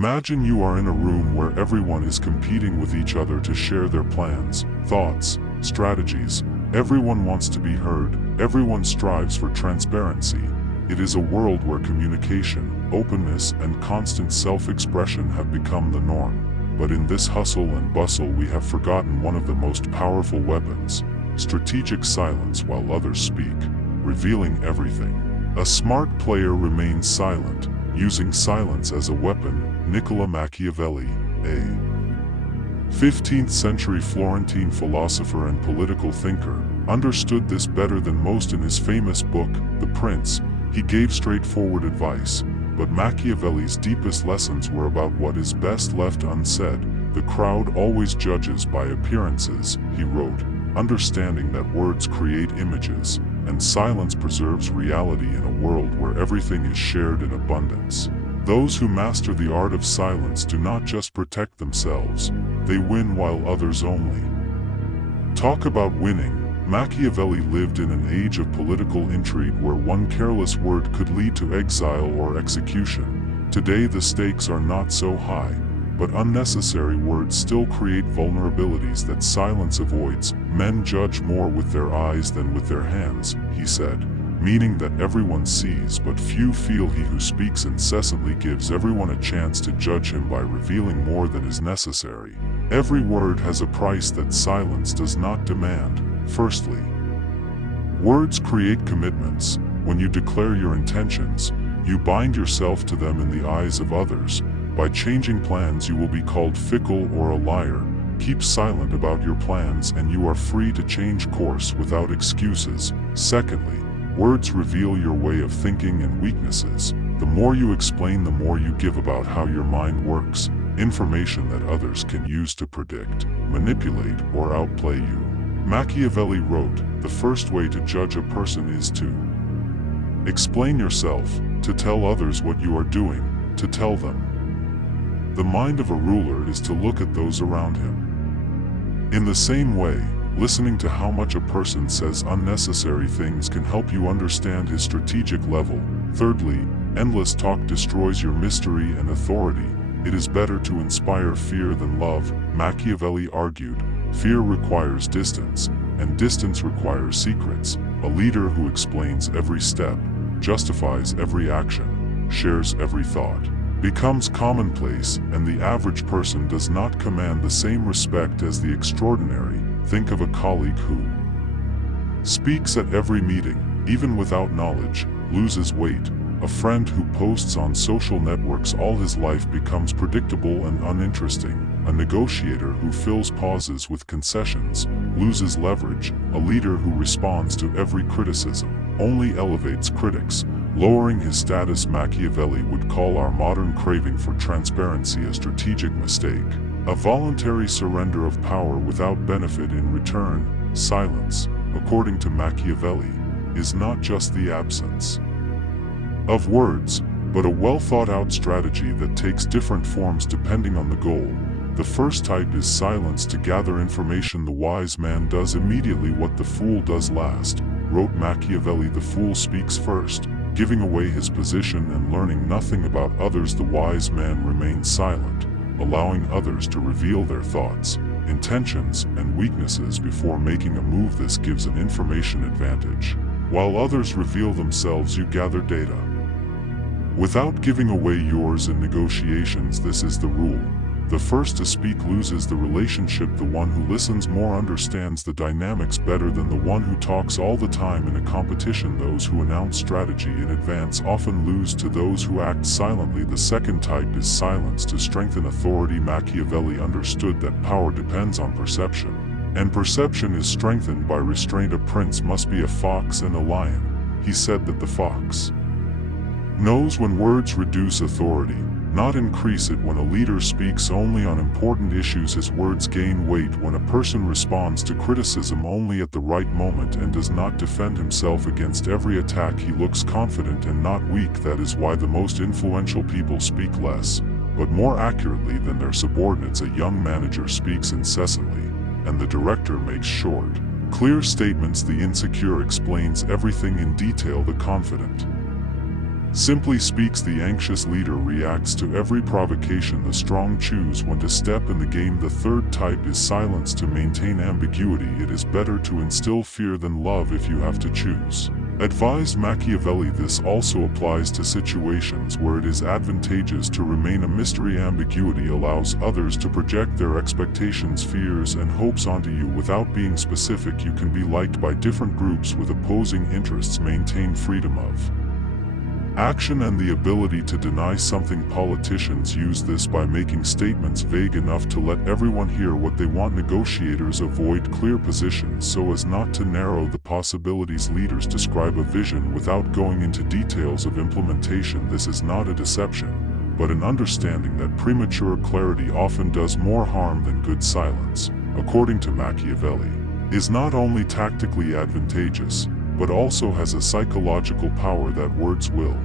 Imagine you are in a room where everyone is competing with each other to share their plans, thoughts, strategies. Everyone wants to be heard, everyone strives for transparency. It is a world where communication, openness, and constant self-expression have become the norm. But in this hustle and bustle we have forgotten one of the most powerful weapons: strategic silence while others speak, revealing everything. A smart player remains silent, using silence as a weapon. Niccolo Machiavelli, a 15th century Florentine philosopher and political thinker, understood this better than most in his famous book, The Prince. He gave straightforward advice, but Machiavelli's deepest lessons were about what is best left unsaid. The crowd always judges by appearances, he wrote, understanding that words create images, and silence preserves reality in a world where everything is shared in abundance. Those who master the art of silence do not just protect themselves, they win while others only. Talk about winning. Machiavelli lived in an age of political intrigue where one careless word could lead to exile or execution. Today the stakes are not so high, but unnecessary words still create vulnerabilities that silence avoids. Men judge more with their eyes than with their hands, he said, meaning that everyone sees but few feel. He who speaks incessantly gives everyone a chance to judge him by revealing more than is necessary. Every word has a price that silence does not demand. Firstly, words create commitments. When you declare your intentions, you bind yourself to them in the eyes of others. By changing plans you will be called fickle or a liar. Keep silent about your plans and you are free to change course without excuses. Secondly, words reveal your way of thinking and weaknesses. The more you explain, the more you give about how your mind works, information that others can use to predict, manipulate, or outplay you. Machiavelli wrote, the first way to judge a person is to explain yourself, to tell others what you are doing, to tell them. The mind of a ruler is to look at those around him. In the same way, listening to how much a person says unnecessary things can help you understand his strategic level. Thirdly, endless talk destroys your mystery and authority. It is better to inspire fear than love, Machiavelli argued. Fear requires distance, and distance requires secrets. A leader who explains every step, justifies every action, shares every thought, becomes commonplace, and the average person does not command the same respect as the extraordinary. Think of a colleague who speaks at every meeting, even without knowledge, loses weight. A friend who posts on social networks all his life becomes predictable and uninteresting. A negotiator who fills pauses with concessions loses leverage. A leader who responds to every criticism only elevates critics, lowering his status. Machiavelli would call our modern craving for transparency a strategic mistake, a voluntary surrender of power without benefit in return. Silence, according to Machiavelli, is not just the absence of words, but a well-thought-out strategy that takes different forms depending on the goal. The first type is silence to gather information. The wise man does immediately what the fool does last, wrote Machiavelli. The fool speaks first, giving away his position and learning nothing about others. The wise man remains silent, allowing others to reveal their thoughts, intentions, and weaknesses before making a move. This gives an information advantage. While others reveal themselves, you gather data without giving away yours in negotiations. This is the rule. The first to speak loses the relationship. The one who listens more understands the dynamics better than the one who talks all the time. In a competition, those who announce strategy in advance often lose to those who act silently. The second type is silence to strengthen authority. Machiavelli understood that power depends on perception, and perception is strengthened by restraint. A prince must be a fox and a lion. He said that the fox knows when words reduce authority, not increase it. When a leader speaks only on important issues, his words gain weight. When a person responds to criticism only at the right moment and does not defend himself against every attack, he looks confident and not weak. That is why the most influential people speak less, but more accurately than their subordinates. A young manager speaks incessantly, and the director makes short, clear statements. The insecure explains everything in detail. The confident Simply speaks, the anxious leader reacts to every provocation. The strong choose when to step in the game. The third type is silence. To maintain ambiguity, it is better to instill fear than love if you have to choose. Advised Machiavelli. This also applies to situations where it is advantageous to remain a mystery. Ambiguity allows others to project their expectations, fears, and hopes onto you without being specific. You can be liked by different groups with opposing interests. Maintain freedom of action and the ability to deny something. Politicians use this by making statements vague enough to let everyone hear what they want. Negotiators avoid clear positions so as not to narrow the possibilities. Leaders describe a vision without going into details of implementation. This is not a deception, but an understanding that premature clarity often does more harm than good. Silence, according to Machiavelli, is not only tactically advantageous, but also has a psychological power that words will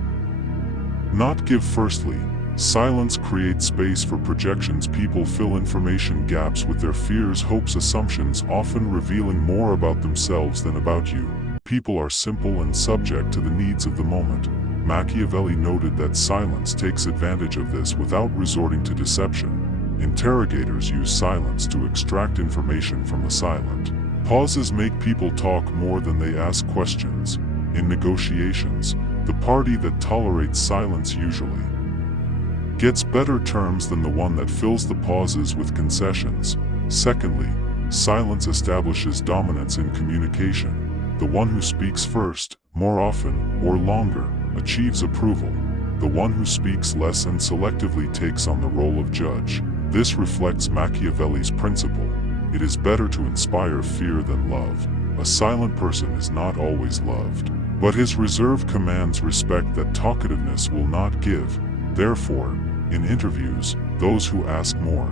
not give. Firstly, silence creates space for projections. People fill information gaps with their fears, hopes, assumptions, often revealing more about themselves than about you. People are simple and subject to the needs of the moment. Machiavelli noted that silence takes advantage of this without resorting to deception. Interrogators use silence to extract information from the silent. Pauses make people talk more than they ask questions. In negotiations, the party that tolerates silence usually gets better terms than the one that fills the pauses with concessions. Secondly, silence establishes dominance in communication. The one who speaks first, more often, or longer, achieves approval. The one who speaks less and selectively takes on the role of judge. This reflects Machiavelli's principle. It is better to inspire fear than love. A silent person is not always loved, but his reserve commands respect that talkativeness will not give. Therefore, in interviews, those who ask more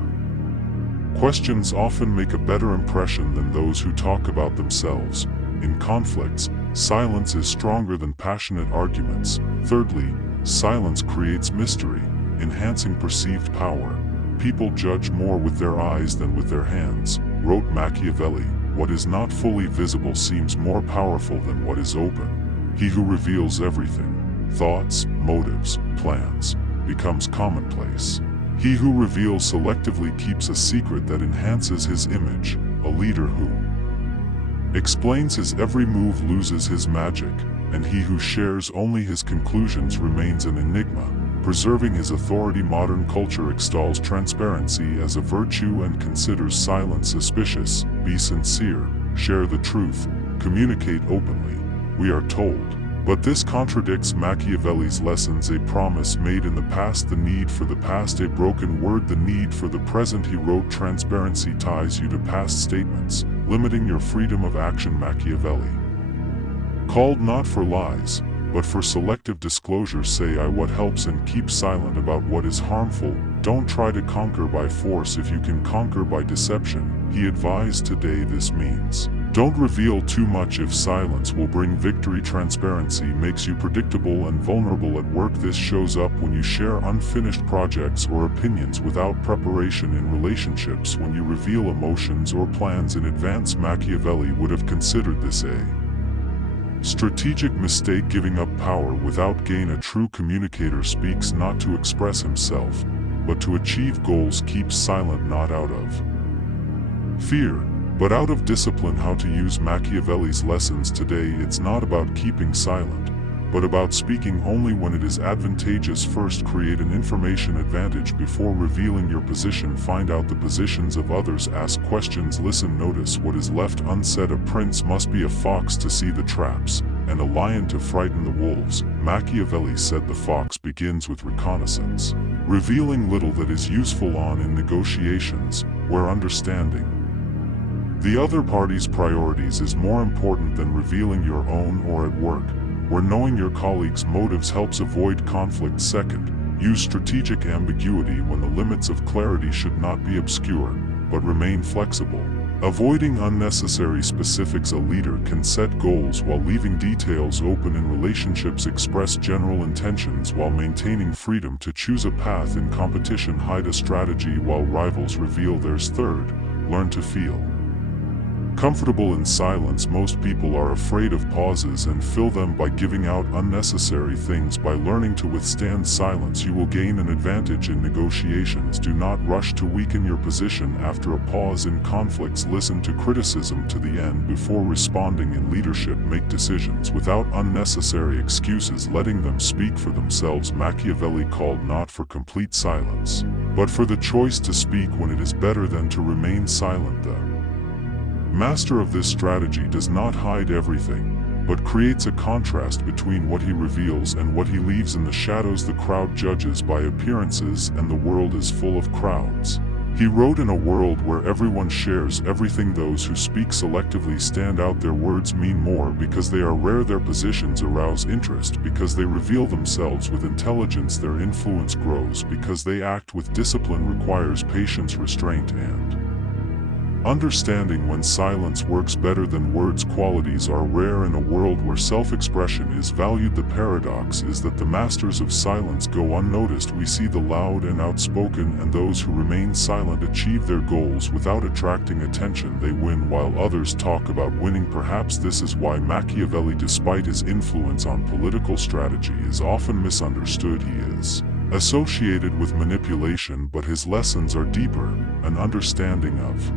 questions often make a better impression than those who talk about themselves. In conflicts, silence is stronger than passionate arguments. Thirdly, silence creates mystery, enhancing perceived power. People judge more with their eyes than with their hands. Wrote Machiavelli, what is not fully visible seems more powerful than what is open. He who reveals everything, thoughts, motives, plans, becomes commonplace. He who reveals selectively keeps a secret that enhances his image. A leader who explains his every move loses his magic, and he who shares only his conclusions remains an enigma. Preserving his authority. Modern culture extols transparency as a virtue and considers silence suspicious. Be sincere, share the truth, communicate openly, we are told. But this contradicts Machiavelli's lessons. A promise made in the past, the need for the past. A broken word, the need for the present. He wrote, transparency ties you to past statements, limiting your freedom of action. Machiavelli called not for lies, but for selective disclosure. Say what helps and keep silent about what is harmful. Don't try to conquer by force if you can conquer by deception. He advised today this means don't reveal too much if silence will bring victory. Transparency makes you predictable and vulnerable at work. This shows up when you share unfinished projects or opinions without preparation. In relationships, when you reveal emotions or plans in advance. Machiavelli would have considered this a strategic mistake. Giving up power without gain. A true communicator speaks not to express himself, but to achieve goals. Keeps silent not out of fear, but out of discipline. How to use Machiavelli's lessons today. It's not about keeping silent, but about speaking only when it is advantageous. First, create an information advantage before revealing your position. Find out the positions of others. Ask questions. Listen. Notice what is left unsaid. A prince must be a fox to see the traps, and a lion to frighten the wolves. Machiavelli said the fox begins with reconnaissance, revealing little that is useful on in negotiations, where understanding the other party's priorities is more important than revealing your own, or at work, where knowing your colleagues' motives helps avoid conflict. Second, use strategic ambiguity when the limits of clarity should not be obscure, but remain flexible. Avoiding unnecessary specifics. A leader can set goals while leaving details open. In relationships, express general intentions while maintaining freedom to choose a path. In competition, hide a strategy while rivals reveal theirs. Third, learn to feel Comfortable in silence, most people are afraid of pauses and fill them by giving out unnecessary things. By learning to withstand silence, you will gain an advantage in negotiations. Do not rush to weaken your position after a pause in conflicts. Listen to criticism to the end before responding. In leadership, make decisions without unnecessary excuses, letting them speak for themselves. Machiavelli called not for complete silence, but for the choice to speak when it is better than to remain silent. The master of this strategy does not hide everything, but creates a contrast between what he reveals and what he leaves in the shadows. The crowd judges by appearances, and the world is full of crowds. He wrote, in a world where everyone shares everything, those who speak selectively stand out. Their words mean more because they are rare. Their positions arouse interest because they reveal themselves with intelligence. Their influence grows because they act with discipline. Requires patience, restraint, and understanding. When silence works better than words, qualities are rare in a world where self-expression is valued. The paradox is that the masters of silence go unnoticed. We see the loud and outspoken, and those who remain silent achieve their goals without attracting attention. They win while others talk about winning. Perhaps this is why Machiavelli, despite his influence on political strategy, is often misunderstood. He is associated with manipulation, but his lessons are deeper. An understanding of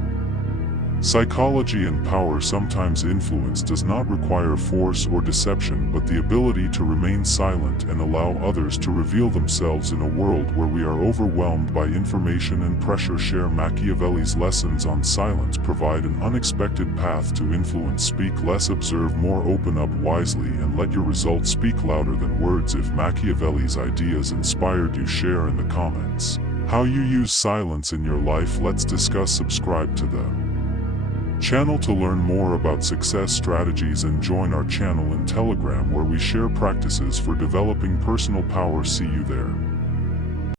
psychology and power. Sometimes influence does not require force or deception, but the ability to remain silent and allow others to reveal themselves. In a world where we are overwhelmed by information and pressure, share. Machiavelli's lessons on silence provide an unexpected path to influence. Speak less, observe more, open up wisely, and let your results speak louder than words. If Machiavelli's ideas inspired you, share in the comments how you use silence in your life. Let's discuss. Subscribe to the channel to learn more about success strategies, and join our channel in Telegram where we share practices for developing personal power. See you there.